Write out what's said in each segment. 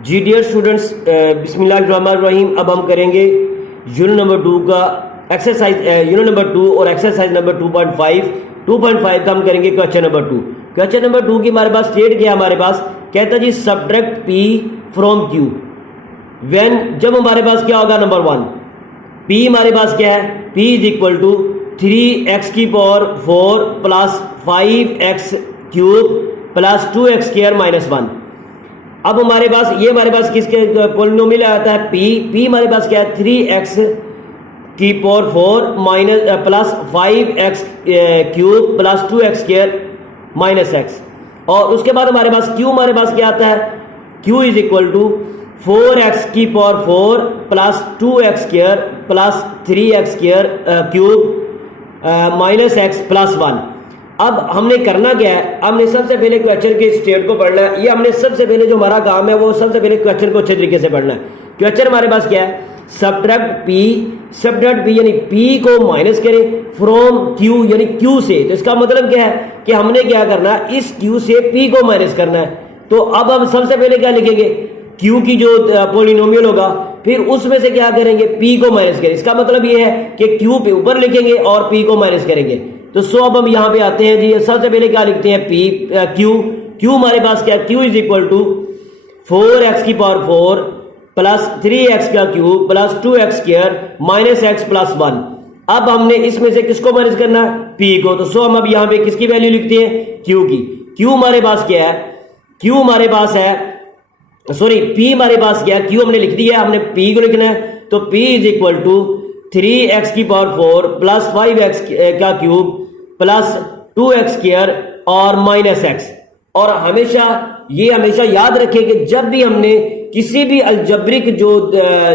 जी dear students, बिस्मिल्लाहिर्रहमानिर्रहीम। अब हम करेंगे यूनिट नंबर 2 का एक्सरसाइज, यूनिट नंबर 2 और एक्सरसाइज नंबर 2.5 का हम करेंगे क्वेश्चन नंबर 2। क्वेश्चन नंबर 2 की हमारे पास स्टेट किया, हमारे पास कहता G subtract P from Q when, जब हमारे पास क्या होगा, नंबर 1 पी हमारे पास क्या है, P is equal to 3x की power 4 plus 5x cube plus 2x square minus 1। अब हमारे पास ये हमारे पास किसके पोलिनोमियल आता है, पी हमारे पास क्या है, 3x की power 4 minus plus 5x cube plus 2x square minus x। और उसके बाद हमारे पास क्यू हमारे पास क्या आता है, q is equal to 4x की power 4 plus 2x square plus 3x square cube minus x plus 1। अब हमने करना क्या है, हमने सबसे पहले क्वेश्चन के स्टेट को पढ़ना है। ये हमने सबसे पहले जो हमारा काम है वो सबसे पहले क्वेश्चन को अच्छे तरीके से पढ़ना है। क्वेश्चन हमारे पास क्या है, सब्ट्रैक्ट पी यानी पी को माइनस करें फ्रॉम क्यू यानी क्यू से। तो इसका मतलब क्या है कि हमने क्या करना है, इस क्यू से पी को माइनस करना है। तो अब हम सबसे पहले क्या लिखेंगे, क्यू की जो पोलिनोमियल होगा, फिर उसमें से क्या करेंगे, पी को माइनस करें। इसका मतलब ये है कि क्यू पे ऊपर लिखेंगे और पी को माइनस करेंगे। तो सो अब हम यहां पे आते हैं जी, सबसे पहले क्या लिखते हैं, पी क्यू हमारे पास क्या है, Q is equal to 4x की पावर 4 प्लस 3x का cube plus 2x square minus x plus 1। अब हमने इसमें से किसको माइनस करना है, पी को। तो सो हम अब यहां पे किसकी वैल्यू लिखते हैं, क्यू की। क्यू हमारे पास क्या है, क्यू हमारे पास है, सॉरी पी हमारे पास क्या है, क्यू हमने लिख दिया, हमने पी को लिखना है। तो P is equal to 3x की पावर 4 प्लस 5x का क्यूब प्लस 2x स्क्वायर और माइनस x। और हमेशा याद रखें कि जब भी हमने किसी भी अलजब्रिक जो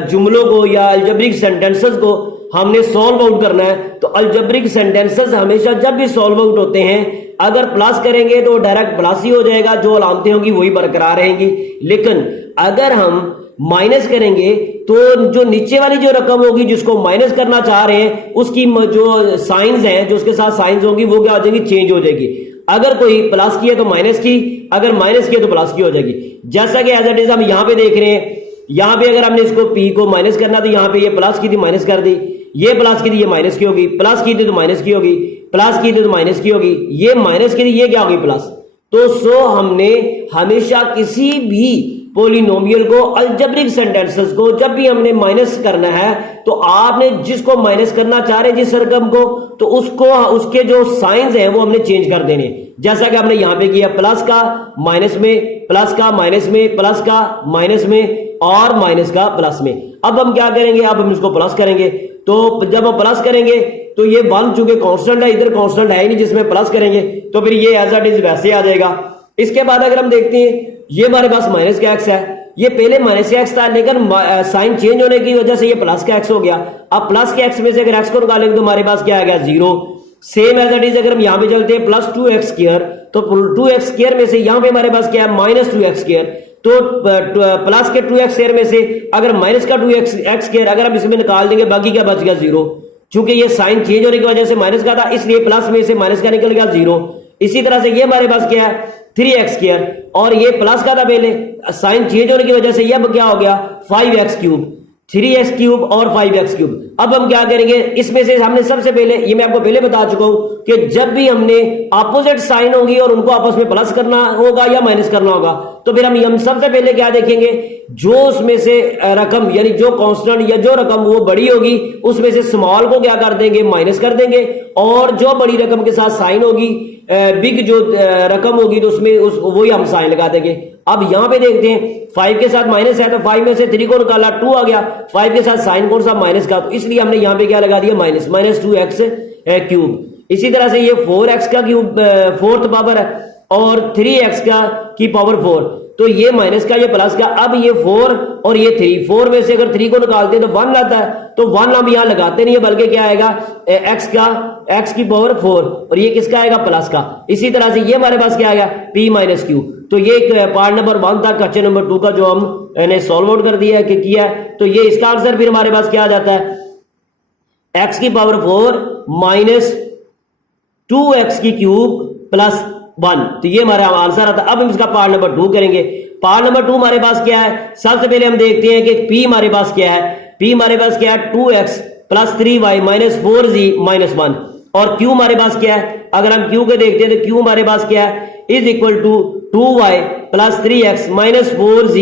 जुमलों को या अलजब्रिक सेंटेंसेस को हमने सॉल्व आउट करना है, तो अलजब्रिक सेंटेंसेस हमेशा जब भी सॉल्व आउट होते हैं, अगर प्लस करेंगे तो डायरेक्ट प्लस ही हो जाएगा, जो अलामतें होंगी वही बरकरार रहेंगी। लेकिन अगर हम माइनस करेंगे तो जो नीचे वाली जो रकम होगी जिसको माइनस करना चाह रहे हैं, उसकी जो साइंस है, जो उसके साथ साइंस होगी, वो क्या हो जाएगी, चेंज हो जाएगी। अगर कोई प्लस की है तो माइनस की, अगर माइनस की है तो प्लस की हो जाएगी। जैसा कि एज इट इज हम यहां पे देख रहे हैं, यहां पे अगर हमने इसको पी को माइनस करना तो यहां पे ये प्लस की थी माइनस कर दी, ये प्लस की थी ये माइनस की होगी, प्लस की थी तो माइनस की होगी, प्लस की थी तो माइनस की होगी, ये माइनस की थी, ये क्या होगी, प्लस। तो सो हमने हमेशा किसी भी पोलिनोमियल को, अलजेब्रिक सेंटेंसेस को जब भी हमने माइनस करना है, तो आपने जिसको माइनस करना चाह रहे हैं जिस रकम को, तो उसको उसके जो साइंस हैं वो हमने चेंज कर देने। जैसा कि हमने यहां पे किया, प्लस का माइनस में, प्लस का माइनस में, प्लस का माइनस में और माइनस का प्लस में। अब हम क्या करेंगे, अब हम इसको प्लस करेंगे। तो जब हम प्लस करेंगे तो ये 1 चूंकि कांस्टेंट है, इधर कांस्टेंट है ही नहीं जिसमें प्लस करेंगे, तो फिर ये एज इट इज वैसे आ जाएगा। इसके बाद अगर हम देखते हैं, ये हमारे पास माइनस का एक्स है, ये पहले माइनस का एक्स था, लेकिन साइन चेंज होने की वजह से ये प्लस का एक्स हो गया। अब प्लस के एक्स में से अगर एक्स को निकालेंगे तो हमारे पास क्या आ गया, 0। सेम एज इट इज अगर हम यहां पे चलते हैं, प्लस 2x स्क्वायर, तो 2x स्क्वायर में से यहां पे हमारे पास क्या है, माइनस 2x स्क्वायर। तो प्लस के 2x स्क्वायर में से अगर माइनस का 2x स्क्वायर अगर हम इसमें निकाल देंगे, बाकी क्या बच गया, 0। चूंकि ये साइन चेंज होने की वजह से माइनस का था, इसलिए प्लस में से माइनस का निकल गया 0। इसी तरह से ये हमारे पास क्या है, 3x स्क्वायर, और ये प्लस का था पहले, साइन चेंज होने की वजह से ये अब क्या हो गया, 5x क्यूब, 3x क्यूब और 5x क्यूब। अब हम क्या करेंगे, इसमें से हमने सबसे पहले, ये मैं आपको पहले बता चुका हूं कि जब भी हमने अपोजिट साइन होगी और उनको आपस में प्लस करना होगा या माइनस करना होगा, तो फिर हम सबसे पहले क्या देखेंगे, जो उसमें से रकम यानी जो कांस्टेंट या जो रकम वो बड़ी होगी, उसमें से स्मॉल को क्या कर देंगे, माइनस कर देंगे, और जो बड़ी रकम के साथ साइन होगी, बिग जो रकम होगी, तो उसमें वही हम साइन लगा देंगे। अब यहां पे देखते हैं, 5 के साथ माइनस है, तो 5 में से 3 को निकाला, 2 आ गया। 5 के साथ साइन कौन सा, माइनस का, तो इसलिए हमने यहां पे क्या लगा दिया, माइनस 2x क्यूब। इसी तरह से ये 4x का क्यूब फोर्थ पावर है, और 3x का की पावर 4, तो ये माइनस का, ये प्लस का। अब ये 4 और ये 3, 4 में से अगर 3 को निकालते हैं तो 1 आता है, तो 1 हम यहां लगाते नहीं है, बल्कि क्या आएगा, x की पावर 4, और ये किसका आएगा, प्लस का। इसी तरह से ये हमारे पास क्या आएगा, p माइनस क्यू। तो ये पार्ट नंबर 1 था क्वेश्चन नंबर 2 का, जो हमने सॉल्व आउट कर दिया कि किया। तो ये इसका आंसर फिर हमारे पास क्या आ जाता है, x की पावर 4 माइनस 2x की क्यूब प्लस 1। तो ये हमारा आंसर आता है। अब हम इसका पार्ट नंबर 2 करेंगे। पार्ट नंबर 2 हमारे पास क्या है, सबसे पहले हम देखते हैं कि P हमारे पास क्या है। P हमारे पास क्या है, 2x plus 3y minus 4z minus 1। और Q हमारे पास क्या है, अगर हम Q को देखते हैं तो Q हमारे पास क्या है, is equal to 2y plus 3x minus 4z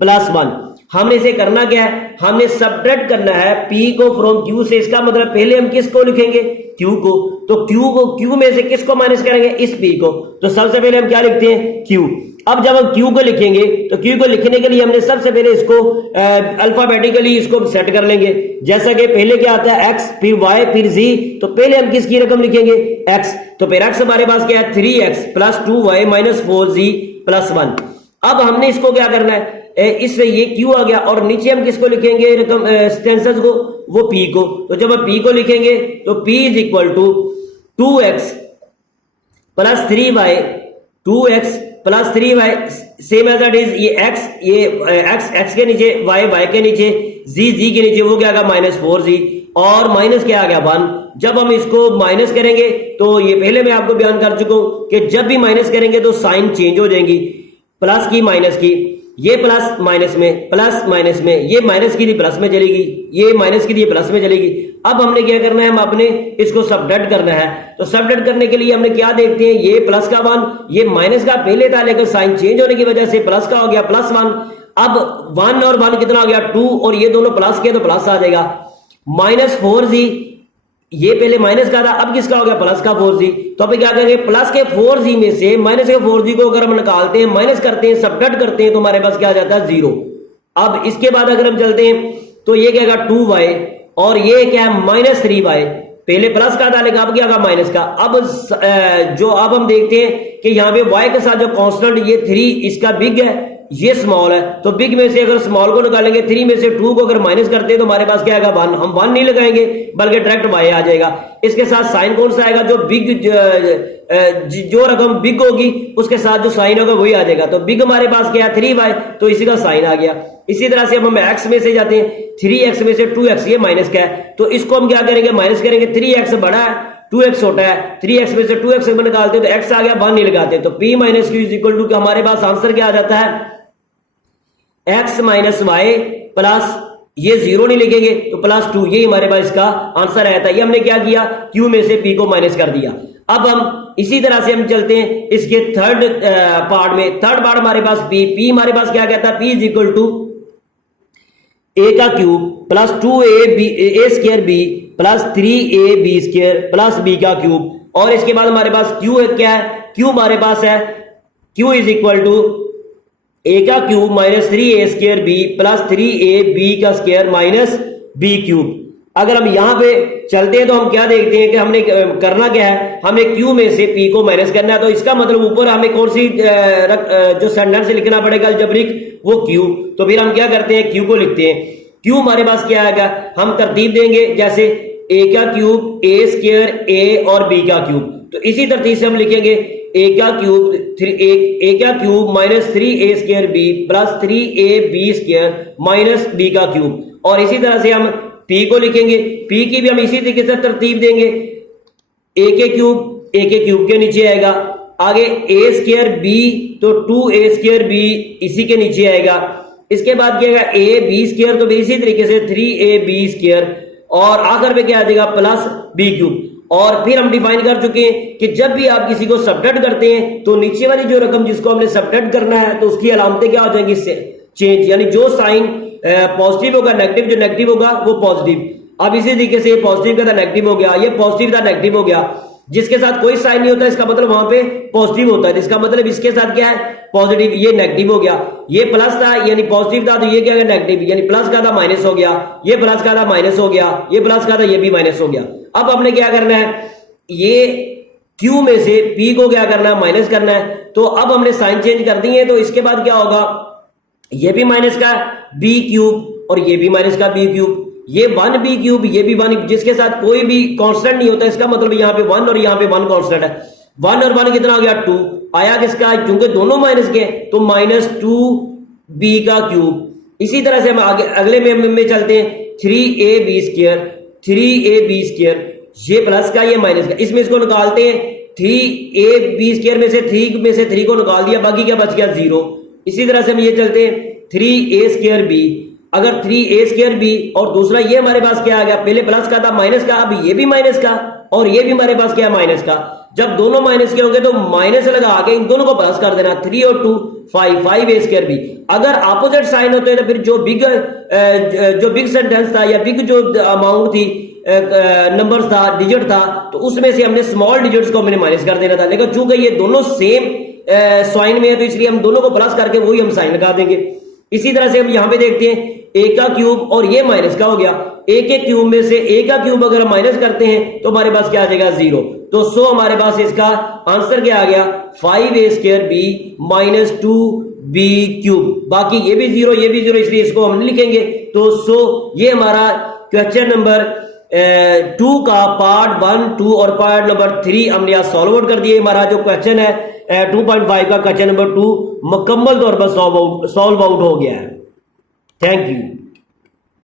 plus 1। हमने इसे करना क्या है, हमने सब्ट्रैक्ट करना है P को फ्रॉम Q से। इसका मतलब पहले हम किसको लिखेंगे, Q को। तो Q में से किसको माइनस करेंगे, इस P को। तो सबसे पहले हम क्या लिखते हैं, Q। अब जब हम Q को लिखेंगे तो Q को लिखने के लिए हमने सबसे पहले इसको अल्फाबेटिकली इसको सेट कर लेंगे। जैसा कि पहले क्या आता है x, फिर y, फिर z। तो पहले हम किसकी रकम लिखेंगे, x। तो फिर x हमारे पास क्या है, 3x plus 2y minus 4z plus 1। अब हमने इसको क्या करना है, इससे ये Q आ गया और नीचे हम किसको लिखेंगे रकम स्टेंसर्स को, वो P को। तो जब हम P को लिखेंगे तो P is equal to 2x plus 3y, 2x plus 3y same as it is, ये x, ये x के नीचे, y के नीचे, z के नीचे, वो क्या आ गया माइनस 4z और माइनस क्या आ गया 1। जब हम इसको माइनस करेंगे तो ये पहले मैं आपको बयान कर चुका हूं कि जब भी माइनस करेंगे तो साइन चेंज हो जाएंगी, प्लस की माइनस की, ये प्लस माइनस में, प्लस माइनस में, ये माइनस की थी प्लस में चलेगी, ये माइनस की थी प्लस में चलेगी। अब हमने क्या करना है, हम अपने इसको सबट्रैक्ट करना है। तो सबट्रैक्ट करने के लिए हमने क्या देखते हैं, ये प्लस का 1, ये माइनस का पहले था लेकिन साइन चेंज होने की वजह से प्लस का हो गया प्लस 1। अब 1 और 1 कितना हो गया 2, और ये दोनों प्लस के तो प्लस आ जाएगा। माइनस 4z, ये पहले माइनस का था, अब किसका हो गया प्लस का 4z। तो अब क्या करेंगे, प्लस के 4z में से माइनस के 4z को अगर हम निकालते हैं, माइनस करते हैं, सबट्रैक्ट करते हैं तो हमारे पास क्या आ जाता है 0। अब इसके बाद अगर हम चलते हैं तो ये क्या है 2y और ये क्या है माइनस 3y। पहले प्लस का था लेकिन अब क्या होगा माइनस का। अब हम देखते हैं कि यहाँ पे y के साथ जो कांस्टेंट, ये 3 इसका बिग है, ये स्मॉल है। तो बिग में से अगर स्मॉल को निकालेंगे, 3 में से 2 को अगर माइनस करते हैं तो हमारे पास क्या आएगा 1। हम 1 नहीं लगाएंगे बल्कि डायरेक्ट y आ जाएगा। इसके साथ साइन कौन सा आएगा, जो बिग जो रकम बिग होगी उसके साथ जो साइन होगा वही आ जाएगा। तो बिग हमारे पास क्या है 3y, तो इसी का साइन आ गया। इसी तरह से अब हम x में से जाते हैं, 3x में से 2x, ये माइनस का है तो इसको हम क्या करेंगे माइनस करेंगे। 3x बड़ा है, 2x छोटा है, 3x में से 2x निकालते हैं तो x आ गया, 1 नहीं लगाते। तो p minus Q is equal to, हमारे पास आंसर क्या आ जाता है, x माइनस वाई प्लस, ये 0 नहीं लिखेंगे तो प्लस 2, ये हमारे पास इसका आंसर आया था। ये हमने क्या किया, q में से p को माइनस कर दिया। अब हम इसी तरह से हम चलते हैं इसके थर्ड पार्ट में। थर्ड पार्ट हमारे पास p हमारे पास क्या कहता है, p is equal to a का cube plus 2a square b plus 3ab square plus b का क्यूब। और इसके बाद हमारे पास q है, क्या है, q हमारे पास है, q is equal to a का cube minus 3a square b plus 3ab का स्क्वायर माइनस b क्यूब। अगर हम यहां पे चलते हैं तो हम क्या देखते हैं कि हमने करना क्या है, हमने q में से p को माइनस करना है। तो इसका मतलब ऊपर हमें कौन सी जो सेंटेंस से लिखना पड़ेगा अलजेब्रिक, वो q। तो फिर हम क्या करते हैं, q को लिखते हैं। q हमारे पास क्या आएगा, हम तरतीब देंगे जैसे a का क्यूब a स्क्वायर a और b का क्यूब। तो इसी तरतीब से हम लिखेंगे a का cube minus 3a square b plus 3ab square minus b का क्यूब। और इसी तरह से हम p को लिखेंगे, p की भी हम इसी तरीके से तरतीब देंगे। a के क्यूब के नीचे आएगा, आगे a स्क्वायर b तो 2a स्क्वायर b इसी के नीचे आएगा। इसके बाद क्या आएगा a b स्क्वायर, तो इसी तरीके से 3ab स्क्वायर, और आखिर में क्या आ जाएगा प्लस b क्यूब। और फिर हम डिफाइन कर चुके हैं कि जब भी आप किसी को सबट्रैक्ट करते हैं तो नीचे वाली जो रकम जिसको हमने सबट्रैक्ट करना है तो उसकी अलामतें क्या हो जाएंगी, चेंज, यानी जो साइन पॉजिटिव होगा नेगेटिव, जो नेगेटिव होगा वो पॉजिटिव। अब इसी तरीके से पॉजिटिव का था नेगेटिव हो गया, ये पॉजिटिव था नेगेटिव हो गया। जिसके साथ कोई साइन नहीं होता इसका मतलब वहां पे पॉजिटिव होता है, इसका मतलब इसके साथ क्या है पॉजिटिव, ये नेगेटिव हो गया। ये प्लस था यानी पॉजिटिव था तो ये क्या है नेगेटिव, यानी प्लस का था माइनस हो गया, ये प्लस का था माइनस हो गया, ये प्लस का था ये भी माइनस हो गया। अब हमने क्या करना है, ये Q में से P को क्या करना है माइनस करना है। तो अब हमने साइन चेंज कर दी है, तो इसके बाद क्या होगा, ये भी माइनस का b क्यूब और ये भी माइनस का b क्यूब, ये 1b क्यूब, ये भी 1, जिसके साथ कोई भी कांस्टेंट नहीं होता, इसका मतलब यहाँ पे 1 और यहाँ पे 1 कांस्टेंट है। 1 और 1 कितना आ गया 2 आया, किसका, क्योंकि दोनों माइनस के तो माइनस 2b का क्यूब। इसी तरह से हम आगे अगले में चलते हैं, 3ab स्क्वायर, ये प्लस का ये माइनस का, इसमें इसको निकालते हैं 3ab स्क्वायर में से 3 को निकाल दिया, बाकी क्या बच गया 0। इसी तरह से हम ये चलते हैं 3a² b, अगर 3a² b और दूसरा ये हमारे पास क्या आ गया, पहले प्लस का था माइनस का, अब ये भी माइनस का और ये भी हमारे पास क्या है माइनस का। जब दोनों माइनस के होंगे तो माइनस लगा के इन दोनों को प्लस कर देना, 3 और 2 5a² b। अगर अपोजिट साइन होते हैं तो फिर जो बिग सेंटेंस था या बिग जो अमाउंट थी नंबर्स था, डिजिट था, तो उसमें से हमने स्मॉल डिजिट्स को हमने माइनस कर देना था। लेकिन चूंकि ये दोनों सेम साइन में है तो इसलिए हम दोनों को प्लस करके वही हम साइन लगा देंगे। इसी तरह से हम यहां पे देखते हैं a का क्यूब और ये माइनस का हो गया, a के क्यूब में से a का क्यूब अगर हम माइनस करते हैं तो हमारे पास क्या आ जाएगा 0। तो सो हमारे पास इसका आंसर क्या आ गया 5a² b माइनस 2b³। बाकी ये भी 0 ये भी 0 इसलिए इसको हम लिखेंगे। तो सो ये हमारा क्वेश्चन नंबर 2 का पार्ट 1, 2 और पार्ट नंबर 3 हमने यहाँ सॉल्व आउट कर दिए। हमारा जो क्वेश्चन है 2.5 का क्वेश्चन नंबर 2 मुकम्मल तौर पर सॉल्व आउट हो गया है। Thank you.